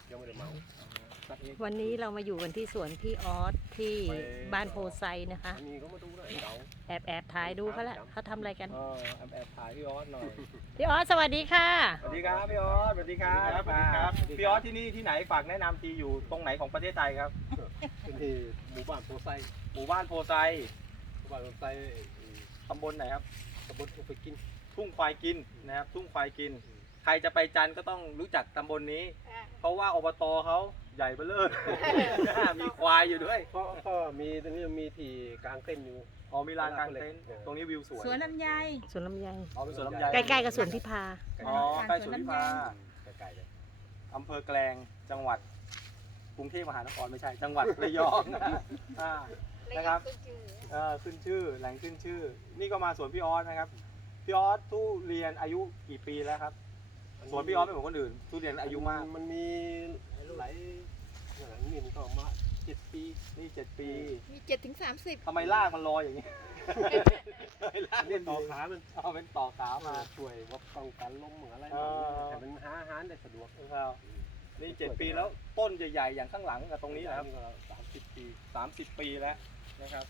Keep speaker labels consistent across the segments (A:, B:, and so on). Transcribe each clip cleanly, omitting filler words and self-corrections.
A: ยังไม่ได้เมา
B: วันนี้เรามาอยู่กันที่สวนพี่ออสที่บ้านโพไซนะคะ
A: อันนี้ก็มาดูหน่อยเดี๋ยว
B: แอบถ่ายดูเขาละเขาทำอะไรกัน
C: แอบถ่ายพี่ออสหน่อย
B: พี่ออสสวัสดีค่ะ
C: สวัสดีครับพี่ออสสวัสดีครับ
A: สวัสดีครับ
C: พี่ออสที่นี่ที่ไหนฝากแนะนำทีอยู่ตรงไหนของประเทศไทยครับ
A: เป็นที่หมู่บ้านโพไซ
C: หมู่บ้านโพไซ
A: หมู่บ้านโพไซ
C: ตำบลไหนครับ
A: ตำบลอุปกิน
C: ทุ่งควายกินนะครับทุ่งควายกิน ใครจะไปจันทร์ก็ต้องรู้จักตำบลนี้ เพราะว่าอบตเขาใหญ่เบ้อเร่อ มีควายอยู่ด้วย
A: ก็มีตรงนี้มีที่กลางเต้นอยู่
C: อ๋อมีลานกลางเต็นท์ตรงนี้วิวสวย
D: สวนลำไย
B: สวนลำไย
C: อ๋อเป็นสวนลำไย
B: ใกล้ๆกับสวนพิพา
C: อ๋อใกล้สวนพิพา
A: ไกลๆเลย
C: อำเภอแกลงจังหวัดกรุงเทพมหานครไม่ใช่จังหวัดระยอง นะครับขึ้นชื่อแหล่งขึ้นชื่อ นี่ก็มาสวนพี่ออสนะครับพี่ออสทุเรียนอายุกี่ปีแล้วครับสวนพี่ออสไม่เหมือนคนอื่นทุเรียนอายุมาก
A: มันมีหลายนี่มันก็มา7 ปี
C: นี่7 ปี
D: มี7 ถึง 30
C: ทำไมลากมันลอยอย่างนี้
A: เล่นต่อขามัน
C: เอาเป็นต่อขามา
A: ช่วยว่าป้องกันลมเหมือนอะไร
C: เออ
A: แต่มันหาอาหารได้สะดวก
C: ครับนี่7 ปีแล้วต้นใหญ่ๆอย่างข้างหลังกับตรงนี้นะครับ
A: ก็30 ปี
C: 30 ปีแล้วนะครับ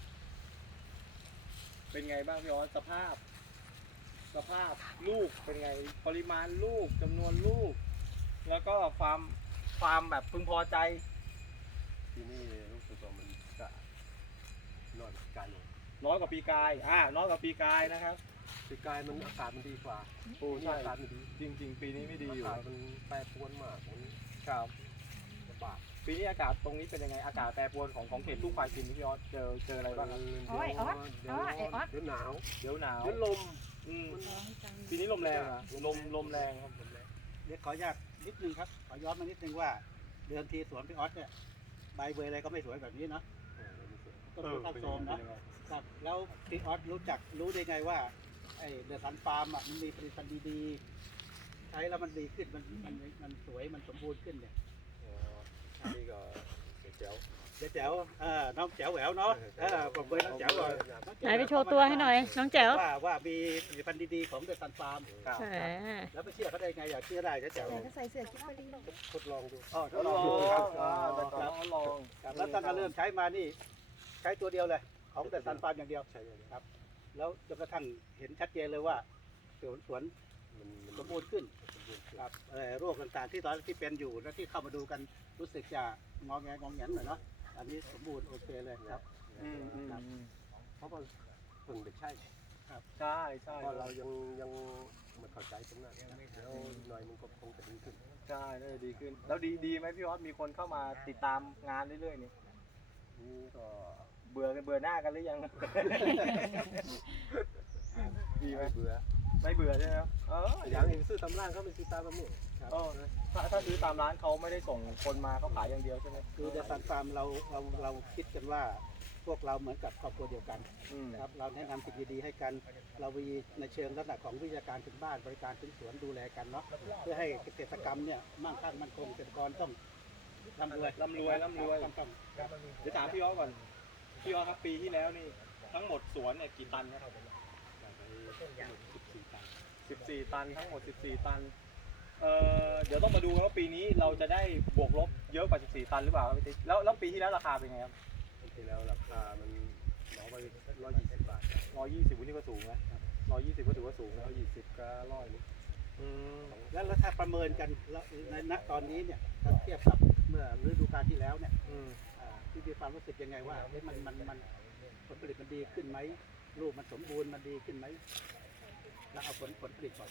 C: เป็นไงบ้างพี่ออสสภาพลูกเป็นไงปริมาณลูกจำนวนลูก แล้วก็ความแบบพึงพอใจ
A: ที่นี่รู้สึกว่ามันจะนอนกัน
C: น้อยกว่าปีกายน้อยกว่าปีกายนะครับ
A: ปีกายมันอากาศมันดีกว่า
C: โอ้
A: นี่
C: ใช่
A: อากาศมันดี
C: จริง ๆ ปีนี้ไม่ดีอยู่
A: อากาศมันแปรปรวนมากมัน
C: ครับ
A: ลำบาก
C: ปีนี้อากาศตรงนี้เป็นยังไงอากาศแปรปรวนของเขตทุ่งควายกินพี่ออสเจออะไรบ้างครับ
D: โอ้ยออส
A: เดี๋ยว
D: อ๋อไอ้ออส
A: เดี๋ยวหนาว
C: เดี๋ยวหนาว
A: เดี๋ยวลม
C: อืมปีนี้ลมแรงอะลมแรงครับลมแรง
E: เดี๋ยวขออนุญาตนิดนึงครับ ขอย้อนมานิดนึงว่าเดือนทีสวนพี่ออสเนี่ยใบเบยอะไรก็ไม่สวยแบบนี้เนาะก็คือเข้าโซมเนาะครับแล้วพี่ออสรู้ได้ไงว่าไอ้เดอะซันฟาร์มอ่ะมันมีผลิตภัณฑ์ดีๆใช้แล้วมันดีขึ้นมันสวยมันสมบูรณ์ขึ้นเนี่ย
A: อันนี้ก็เจ๋ว
E: เดี๋ยวแจ๋วน้องแจ๋วแหววเนาะผมเบยน้องแจ๋วก่อนน้อง
B: ไหนไปโชว์ตัวให้หน่อย น้องแจ๋ว
E: ว่ามีผลิตภัณฑ์ดีๆของเดอะซันฟาร์ม
C: ครับ
B: แหม
E: แล้วไปเชื่อเขาได้ไงอยากเชื่อได้นะแจ๋ว
D: แต่ก็ใส่เสื้อกิ๊บไปดี
A: ทดลองดู
C: ทดลอง
E: ครับ
C: แต่ก่อนทดลอง
E: ครับแล้วตั้งแต่เริ่มใช้มานี่ใช้ตัวเดียวเลยของแต่ซันฟาร์มอย่างเดียว
A: ใช่เลย
E: ครับ แล้วจนกระทั่งเห็นชัดเจนเลยว่าสวน
A: มัน
E: สมบูรณ์ขึ้นครับโรคต่างๆที่ตอนที่เป็นอยู่และที่เข้ามาดูกันรู้สึกจะงอแงงองแงนหน่อยเนาะอันนี้สมบูรณ์โอเคเลยครับ ครับ
A: เพราะว่าเพิ่งได้ใช่
C: ใช่ใช่
A: เพราะเรายังไม่เข้าใจตรงนั้นแล้วหน่อยมันก็คงจะดีขึ้น
C: ใช่น่าจะดีขึ้น แล้วดีไหมพี่ออสมีคนเข้ามาติดตามงานเรื่อยๆนี่
A: นี่ก็
C: เบื่อหน้ากันหรือยัง ดีไหม
A: เบื่อ
C: ไม่เบื่อใช่ไหมครับ
A: อย่างนี้ซื้อตำรางเขาไม่ซื้อตามแบบนี้
C: ถ้าซื้อตามร้านเขาไม่ได้ส่งคนมาเขาขายอย่างเดียวใช่ไหม
E: คือเดอะซันฟาร์มเราคิดกันว่าพวกเราเหมือนกับครอบครัวเดียวกัน นะครับเราแนะนำสิ่งดีๆให้กัน เรามีในเชิงลักษณะของวิทยาการถึงบ้านบริการถึงสวนดูแลกันเนาะเพื่อให้เกษตรกรรมเนี่ยมั่งคั่งมั่นคงเกษตรกรต้องร่ำรวย
C: ร่ำรวย
E: ต้อง
C: เดี๋ยวถามพี่ออสก่อนพี่ออสครับปีที่แล้วนี่ทั้งหมดสวนเนี่ยกี่ตันครับ14 ตันทั้งหมด14 ตันเดี๋ยวต้องมาดูกันว่าปีนี้เราจะได้บวกลบเยอะกว่า14 ตันหรือเปล่าครับพี่ติ๊กแล้วปีที่แล้วราคาเป็นไงครับ
A: ที่แล้วราคามันหมอไป120 บาท
C: 120วันนี้ก็สูงนะ120ก็ถือว่าสูงนะ
A: 120ก็100นี่
E: แล้วถ้าประเมินกันแล้วในณตอนนี้เนี่ยถ้าเทียบกับเมื่อฤดูกาลที่แล้วเนี่ยพี่มีความรู้สึกยังไงว่าเฮ้ยมันผลผลิตมันดีขึ้นไหมลูกมันสมบูรณ์มันดีขึ้นไหมแล้วเอาผลผลิตก่อน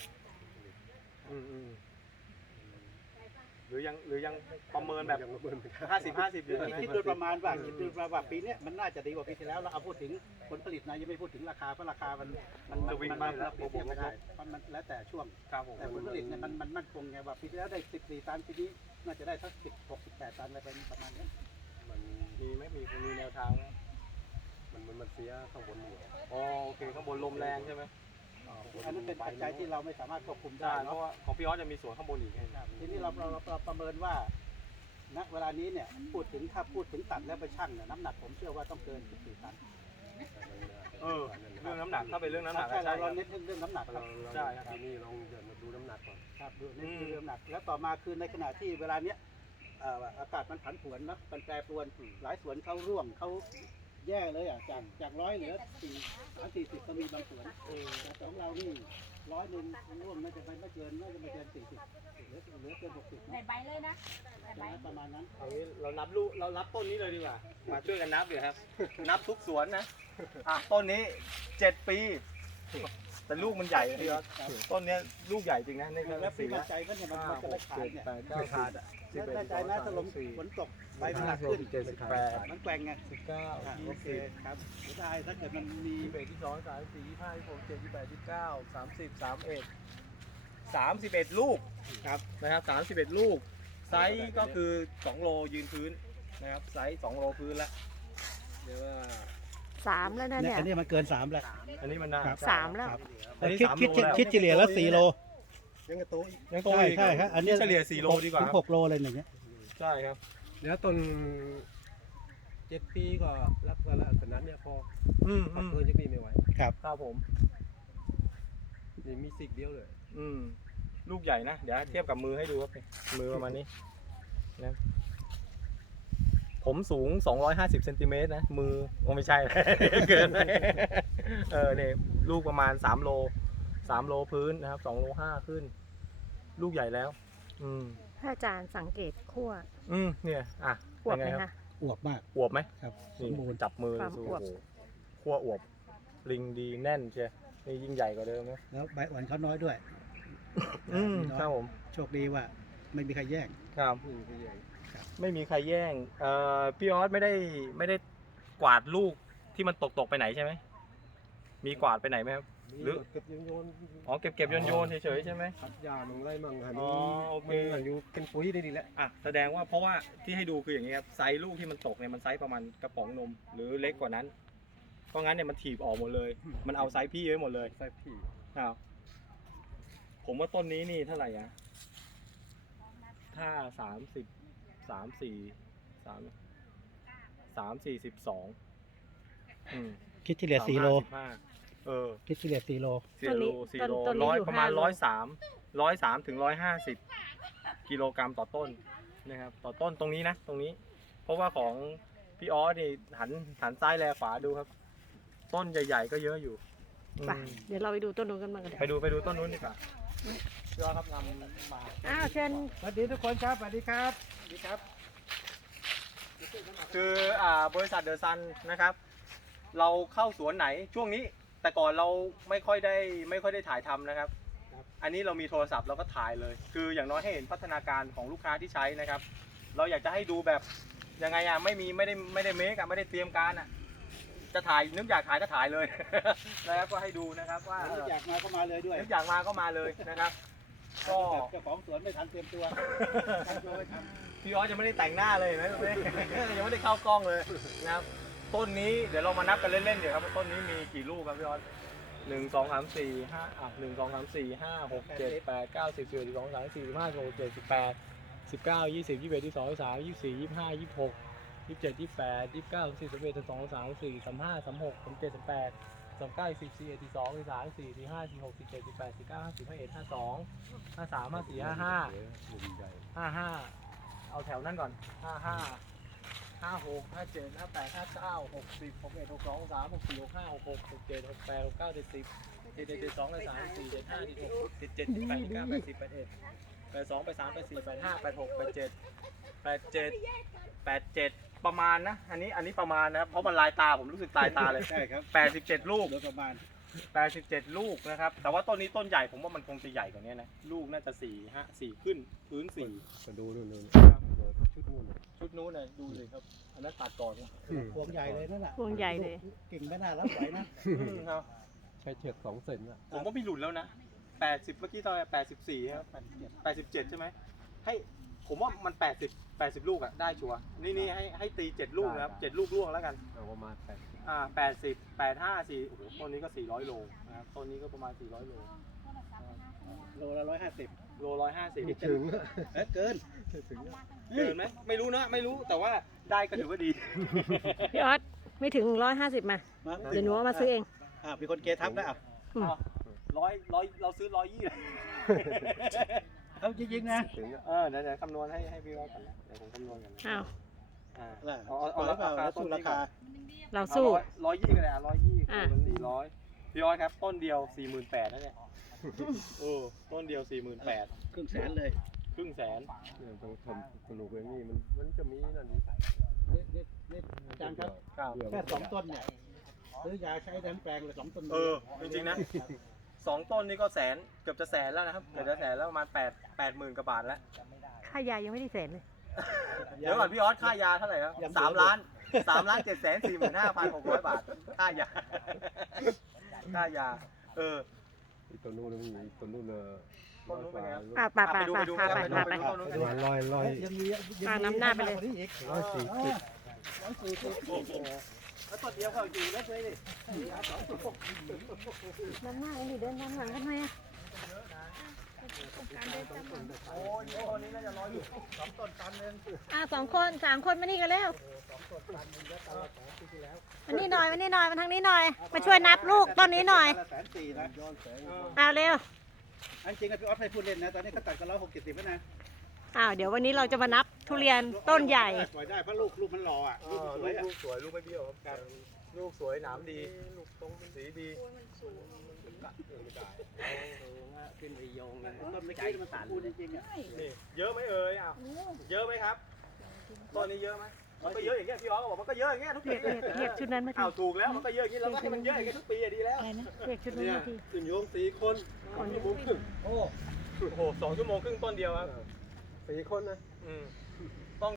C: หรือยังประเมินแบบ
A: ยังประเมินไม่ได้
C: 50อยู่
E: คิดโดยประมาณว่าปีเนี้ยมันน่าจะดีกว่าปีที่แล้วเราเอาพูดถึงผลผลิตนะยังไม่พูดถึงราคาเพราะราคามันเปรียบเทียบไม่ได้เพราะมันแล้วแต่ช่วง
C: ครับผม
E: แต่ผลผลิตเนี่ยมันมั่นคงไงว่าปีที่แล้วได้14 ตันปีนี้น่าจะได้สัก16-18 ตันอะไรประมาณนี้
A: มัน
C: มีไหมมีแนวทางไหม
A: มันเสียข้างบนนี่
C: อ๋อโอเคข้างบนลมแรงใช่ไหม
E: อันนั้นเป็นปัจจัยที่เราไม่สามารถควบคุมได้
C: ใช่เพ
E: เนาะ
C: ราะว่าของพี่ออสจะมีสวนข้างบนอีกไง
E: ทีนี้เราประเมินว่าณเวลานี้เนี่ยถ้าพูดถึงตัดแล้วไปชั่งเนี่ยน้ำหนักผมเชื่อว่าต้องเกิน14 ตัน
C: เรื่องน้ำหนักถ้าเป็นเรื่องน้ำหนัก
E: ใช่
C: ใช่ค
E: เรา
C: รับ
E: เน้นเรื่องน้ำหนักครับ
C: ใช่ครับ
A: ทีนี้ลองเดินมาดูน้ำหนักก่อน
E: ครับดูเน้นเรื่องน้ำหนักแล้วต่อมาคือในขณะที่เวลาเนี้ยอากาศมันผันผวนเนอะมันแปรปรวนหลายสวนเขาร่วงเขาแย่เลยอ่ะจาก100เหลือ40ก็มีบางสวนแต่ของเรานี่100ร่วงน่าจะไม่เกิน40เหลือเกิน60
D: ใบเลยนะใบ
E: ประมาณนั้น
C: เอางี้เรานับต้นนี้เลยดีกว่า มาช่วยกันนับเดี๋ยวครับ นับทุกสวนนะ ต้นนี้ 7 ปี แต่ลูกมันใหญ่นะพี่ครับต้นเนี้ยลูกใหญ่จริงนะนี่ก็
E: แล้วปี
C: สี่
E: มั่
C: แล้ว
E: นใจก็เนี่ยมันจะไม่ขาดเนี่ย
C: 8 9 ขาดอ่ะ
E: มั่นใจนะถ้าลมฝนตกใบมันหนักขึ้น
C: 18
E: มันแกว่งไง
C: 19
E: โอเคครับได้ถ้าเกิดมันมี
C: 21 22 23 24 25 26 27 28 29 30 31 ลูก
E: ครับ
C: นะครับ31 ลูก ไซส์ก็คือ 2 โลยืนพื้นนะครับ ไซส์ 2 โลพื้นแล้วเรียกว่า
B: 3 แล้วนะ
E: เนี่ย
B: เนี่ย
E: อันนี้มันเกิน3แล้ว
C: อันนี้มันน่า
E: ครับ
B: 3 แล้ว
C: อันนี้
E: คิดเฉลี่ยแล้ว4 โล
A: ยังกระโตอีก
C: ยังโต
E: ใช่
C: อีก
E: ใช่ครับอันนี้
C: เฉลี่ย4 โลดีกว่า
E: ถึง6 โลเลยอย่างเงี้ย
C: ใช่ครับ
A: เดี๋ยวต้น7 ปีก็รับกันแล้วแต่นั้นเนี่ยพอ
C: อืม
A: เกิน7 ปีไม่ไหว
C: ครับผม
A: นี่มีสิกเดียวเลย
C: ลูกใหญ่นะ เดี๋ยวเทียบกับมือให้ดูครับมือประมาณนี้นะผมสูง 250 เซนติเมตรนะ มือโอ้ไม่ใช่ เกินไปเนี่ยลูกประมาณ 3 โล 3 โลพื้นนะครับ 2 โล 5 ขึ้น ลูกใหญ่แล้ว
B: ถ้าอาจารย์สังเกตขั้ว
C: เนี่ยอ่ะ
B: อวบ
C: เป็น
B: ไหม
C: ไงครับ
B: คะ
E: อวบมาก
C: อวบไหม
E: ครับส
C: นี่
E: มบูรณ์
C: จับมือ
B: ความ
C: ดู
B: อวบ
C: โอ้โหขั้วอวบลิงดีแน่นเชียนี่ยิ่งใหญ่กว่าเดิมนะ
E: แล้วใบอ่อนเขาน้อยด้วย มีน้อย
C: ครับผม
E: โชคดีว่าไม่มีใครแย่ง
C: ครับ
A: ใหญ่
C: ไม่มีใครแย่งพี่ออสไม่ได้กวาดลูกที่มันตกไปไหนใช่ไหมมีกวาดไปไหนไหมครับ
A: มี
C: หรือ
A: เก็บโยน
C: อ๋อเก็บโยนเฉยๆใช่ไหม
A: พัดยามึงไรมั่งหัน
C: อ๋อโอเค
A: มันอยู่เป็นปุ๋ยได้ดีแล้ว
C: อ่ะแสดงว่าเพราะว่าที่ให้ดูคืออย่างนี้ครับไซส์ลูกที่มันตกเนี่ยมันไซส์ประมาณกระป๋องนม หรือเล็กกว่านั้นเพราะงั้นเนี่ยมันถีบออกหมดเลย มันเอาไซส์พี่ไว้หมดเลย
A: ใส่ผี
C: ครับผมว่าต้นนี้นี่เท่าไหร่อะถ้า32
E: คิดเฉลี่ย4 โล
C: 35
E: คิดเฉลี่ย4 โล
C: 4 โล 4 โล
B: ต้นนี้
C: ร้อย
B: อยู่
C: ประมาณ
B: 5
C: 103ถึง150 กิโลกรัมต่อต้นนะครับต่อต้นตรงนี้นะตรงนี้ เพราะว่าของพี่ออสนี่หันซ้ายแลขวาดูครับ ต้นใหญ่ๆก็เยอะอยู่
B: ไปเดี๋ยวเราไปดูต้นนู้นกันบ้างกัน
C: ไปดูต้นนู้นดีกว่าพี่ออสครับนำมา
B: อ้าวเชิญ
E: สวัสดีทุกคนครับ สวัสดีครับ
C: สวัสดีครับ คือบริษัทเดอะซันนะครับ เราเข้าสวนไหนช่วงนี้ แต่ก่อนเราไม่ค่อยได้ถ่ายทำนะครับ อันนี้เรามีโทรศัพท์เราก็ถ่ายเลย คืออย่างน้อยให้เห็นพัฒนาการของลูกค้าที่ใช้นะครับ เราอยากจะให้ดูแบบยังไงไม่ได้เมคไม่ได้เตรียมการจะถ่ายนึกอยากถ่ายก็ถ่ายเลย นะครับก็ให้ดูนะครับว่า
E: นึกอยากมาก็มาเลยด้วย
C: นึกอยากมาก็มาเลยนะครับ ก็
E: เจ้าของสวนไม่ทันเตรียมตัวทำตัวไม่ทัน
C: พี่ออสยังไม่ได้แต่งหน้าเลยเห็นไหมตรงนี้ ยังไม่ได้เข้ากล้องเลยนะครับต้นนี้เดี๋ยวเรามานับกันเล่นๆเดี๋ยวครับว่าต้นนี้มีกี่ลูกครับพี่ออส1 2 3 4 5 1 2 3 4 5 6 7 8 9 10 11 12 13 14 15 16 17 18 19 20 21 22 23 24 25 26 27 28 29 30 31 32 34 35 36 37 38 39 44 42 43 44 45 46 47 48 49 50 51 52 53 54 55 เอาแถวนั้นก่อน 56 57 58 59 60 61 62 63 64 65 66 67 68 69 70 71 72 73 74 75 76 77 78 79 80 81 82 83 84 85 86 87 87 ประมาณนะ อันนี้ประมาณนะครับ เพราะมันลายตาผมรู้สึกตายตาเลย
E: ใช่ครับ
C: 87 ลูก
E: โดยประมาณ
C: 87 ลูกนะครับ แต่ว่าต้นนี้ต้นใหญ่ผมว่ามันคงจะใหญ่กว่านี้นะ ลูกน่าจะ4 ขึ้น พื้น 4
A: ก็ดูนู่นชุดนู่น
C: ชุดนู้นน่ะดูสิครับ อันนั้นตัดก่อนนะ
E: พวงใหญ่เลยนั่นแหละ
B: พวงใหญ่เลย
E: กิ่งไม่น่ารับไหวนะ
C: ครับ
A: ใช้เชือก2 เซนอ่ะ
C: ผมว่าไม่หลุดแล้วนะ 80 เมื่อกี้ตอน84ครับ87 ใช่ไหมให้ผมว่ามัน 80 ลูกอะได้ชัวร์นี่ให้ตี 7 ลูกนะครับ 7 ลูกล่วงแล้วกัน
A: เอาประมาณ
C: 80 85 4โอ้โหต้นนี้ก็400 โลนะครับต้นนี้ก็ประมาณ400 โล
E: โลละ150
C: โล 150
A: ถึง
E: เกิน
A: ถึง
C: เกินไหมไม่รู้นะไม่รู้แต่ว่าได้ก็ถือว่าดี
B: พี่ออสไม่ถึง 150 มา เดี๋ยวหนูเอามาซื้อเอง
E: มีคนเกทับแล้ว
B: อืม
C: ร้อยเราซื้อ120เลย
E: เอาจริงๆนะ
A: ถึงอ่ะ
C: เดี๋ยวคำนวณให้พี่ออสก่อนนะเดี๋ยวผมคำนวณกันนะ
B: อ้าว
C: เอา
E: แล้วเปล่าแล้ว
C: ต้
E: สู้
C: น
E: รา
C: นี้ก่
E: คา
C: อน
B: เราสู้
C: 120ก็ได้120
B: อ่ะ
C: คูณ400พี่ออสครับต้นเดียว48,000นะเนี่ยต้นเดียว48,000
E: ครึ่งแสนเลย
C: ครึ่งแสน
A: เนี่ยต้องทำปลูกอย่างนี้มันจะมีนั่นนี่
E: นี่อาจารย์ครับ
C: ครับ
E: แค่2 ต้นเนี่ยซื้อยาใช้ทั้งแปลงเลย2 ต้น
C: จริงๆนะ2 ต้นนี่ก็แสนเกือบจะแสนแล้วนะครับเกือบจะแสนแล้วประมาณ80,000กว่าบาทแล้ว
B: ค่ายายังไม่ได้แสนเลย
C: เดี๋ยวก่อนพี่ออสค่ายาเท่าไหร่ครับ3 ล้าน3,745,600 บาทค่ายาค่ายา
A: อีกตัวนู้นมีอีกตัวนู้น
C: ต้นนู้นเป็นไงครับ
B: ป่า
C: ไปดูไปดู
B: พาไป
C: ไปดู
B: พาไป
C: ต้นนู้นกัน
A: ลอย
E: ยังมี
B: อ่ะนำหน้าไปเลย
E: อีก
A: 140
C: แล้วต้นเดียวเขาอยู่แล้วเลยดิ
B: น้ำหน้าเองดิเดินตามหลังกันไหมอ่ะ
C: โอ้ยต้นนี้น่าจะร้อยอยู่
E: 2 ต้นตันนึง
B: 2 คน3 คนมานี่กันแล้วมานี่หน่อยมานี่หน่อยมาทางนี้หน่อย มาช่วยนับลูกต้นนี้หน่อย
E: 140,000นะ
B: เอาเร็ว
E: อันจริงนะพี่ออสให้พูดเล่นนะตอนนี้เขาตัดกัน160แล้วนะ
B: เดี๋ยววันนี้เราจะมานับทุเรียนต้นใหญ่
E: ปล่อยได้เพราะลูกมันหล่ออ่ะลูกมันสวยอ่ะ
C: ลูกสวยลูกไม่เบี้ยวครับลูกสวยหนามดีลูกตรงสีดี
A: ขึ้นไปโยงเลย
E: ต้นไม่กี้มันสมบูรณ์จริงๆอ่ะ
C: นี่เยอะไหมเอ่ยเยอะไหมครับต้นนี้เยอะไหมมันก็เยอะอย่างเงี้ยพี่ออสก็บอกมันก็เยอะอย่างเงี้ยทุกปี
B: เรียกชุดนั้นมาที
C: ถูกแล้วมันก็เยอะอย่างงี้เราก็ให้มันเยอะอย่างเงี้ยทุกปีอะดีแล้ว
B: เรียกชุดนั้นมาที
A: ขึ้นโยง4 คน
B: คน
A: ชั่วโมงครึ่ง
C: โอ้โห2 ชั่วโมงครึ่งต้นเดียวครับ
A: 4 คนนะ
C: อืม